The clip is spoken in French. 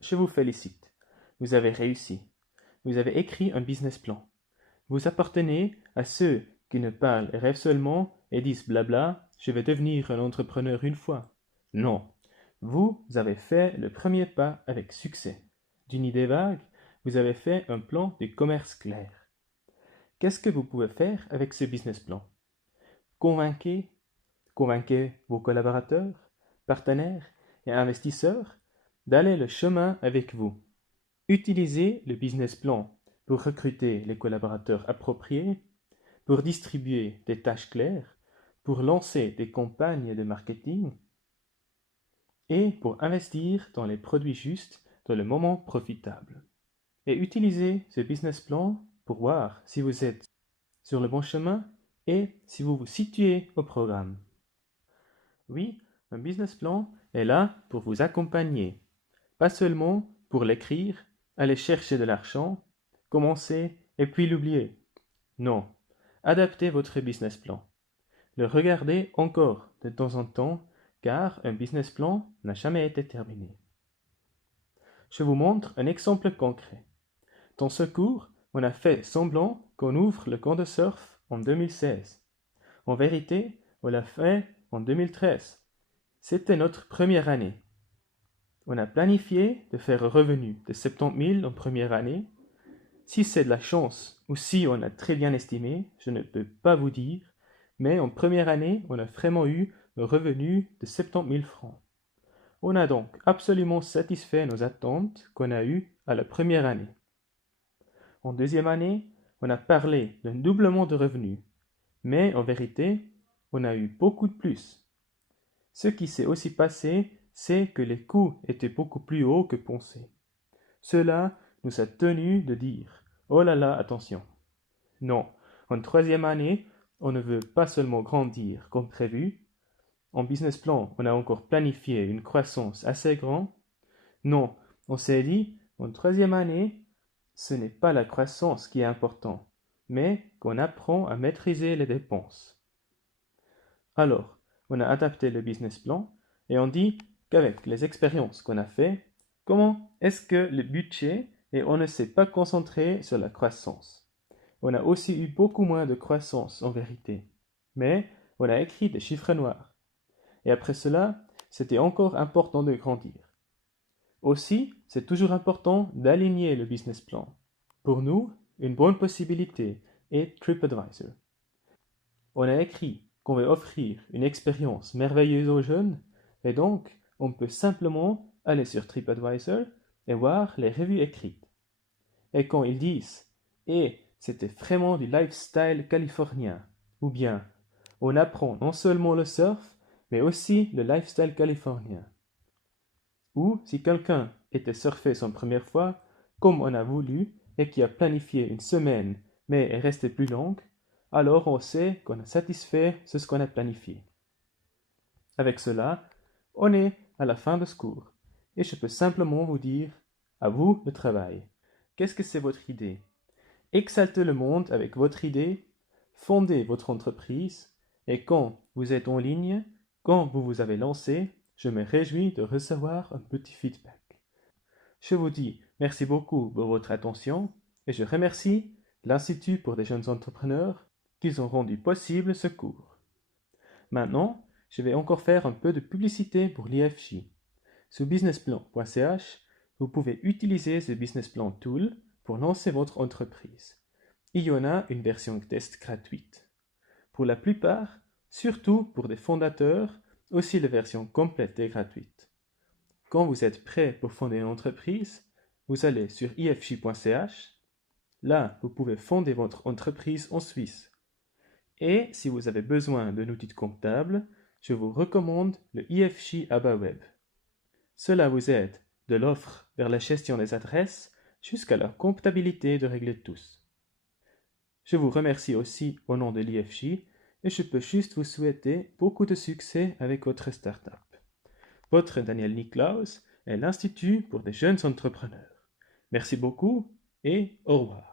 Je vous félicite. Vous avez réussi. Vous avez écrit un business plan. Vous appartenez à ceux qui ne parlent et rêvent seulement et disent blabla, je vais devenir un entrepreneur une fois. Non. Vous avez fait le premier pas avec succès. D'une idée vague, vous avez fait un plan de commerce clair. Qu'est-ce que vous pouvez faire avec ce business plan? Convainquez, convainquez vos collaborateurs, partenaires et investisseurs d'aller le chemin avec vous. Utilisez le business plan pour recruter les collaborateurs appropriés, pour distribuer des tâches claires, pour lancer des campagnes de marketing et pour investir dans les produits justes dans le moment profitable. Et utilisez ce business plan pour voir si vous êtes sur le bon chemin et si vous vous situez au programme. Oui, un business plan est là pour vous accompagner, pas seulement pour l'écrire, aller chercher de l'argent, commencer et puis l'oublier. Non, adaptez votre business plan. Le regardez encore de temps en temps car un business plan n'a jamais été terminé. Je vous montre un exemple concret. Dans ce cours, on a fait semblant qu'on ouvre le camp de surf en 2016. En vérité, on l'a fait en 2013. C'était notre première année. On a planifié de faire un revenu de 70 000 en première année. Si c'est de la chance ou si on a très bien estimé, je ne peux pas vous dire, mais en première année, on a vraiment eu un revenu de 70 000 francs. On a donc absolument satisfait nos attentes qu'on a eues à la première année. En deuxième année, on a parlé d'un doublement de revenus, mais en vérité, on a eu beaucoup de plus. Ce qui s'est aussi passé, c'est que les coûts étaient beaucoup plus hauts que pensé. Cela nous a tenu de dire oh là là, attention. Non, en troisième année, on ne veut pas seulement grandir comme prévu. En business plan, on a encore planifié une croissance assez grande. Non, on s'est dit, en troisième année, ce n'est pas la croissance qui est importante, mais qu'on apprend à maîtriser les dépenses. Alors, on a adapté le business plan et on dit qu'avec les expériences qu'on a fait, comment est-ce que le budget et on ne s'est pas concentré sur la croissance. On a aussi eu beaucoup moins de croissance en vérité, mais on a écrit des chiffres noirs. Et après cela, c'était encore important de grandir. Aussi, c'est toujours important d'aligner le business plan. Pour nous, une bonne possibilité est TripAdvisor. On a écrit qu'on veut offrir une expérience merveilleuse aux jeunes, et donc on peut simplement aller sur TripAdvisor et voir les revues écrites. Et quand ils disent «Et c'était vraiment du lifestyle californien», ou bien «On apprend non seulement le surf, mais aussi le lifestyle californien», ou si quelqu'un était surfé son première fois, comme on a voulu, et qui a planifié une semaine, mais est resté plus longue, alors on sait qu'on a satisfait ce qu'on a planifié. Avec cela, on est à la fin de ce cours, et je peux simplement vous dire, à vous le travail. Qu'est-ce que c'est votre idée? Exaltez le monde avec votre idée, fondez votre entreprise, et quand vous êtes en ligne, quand vous vous avez lancé, je me réjouis de recevoir un petit feedback. Je vous dis merci beaucoup pour votre attention et je remercie l'Institut pour des jeunes entrepreneurs qu'ils ont rendu possible ce cours. Maintenant, je vais encore faire un peu de publicité pour l'IFJ. Sur businessplan.ch, vous pouvez utiliser ce business plan tool pour lancer votre entreprise. Il y en a une version test gratuite. Pour la plupart, surtout pour des fondateurs, aussi la version complète est gratuite. Quand vous êtes prêt pour fonder une entreprise, vous allez sur ifj.ch. Là, vous pouvez fonder votre entreprise en Suisse. Et si vous avez besoin d'un outil comptable, je vous recommande le IFJ AbaWeb. Cela vous aide de l'offre vers la gestion des adresses jusqu'à la comptabilité de régler tous. Je vous remercie aussi au nom de l'IFJ et je peux juste vous souhaiter beaucoup de succès avec votre startup. Votre Daniel Niklaus est l'Institut pour des jeunes entrepreneurs. Merci beaucoup et au revoir.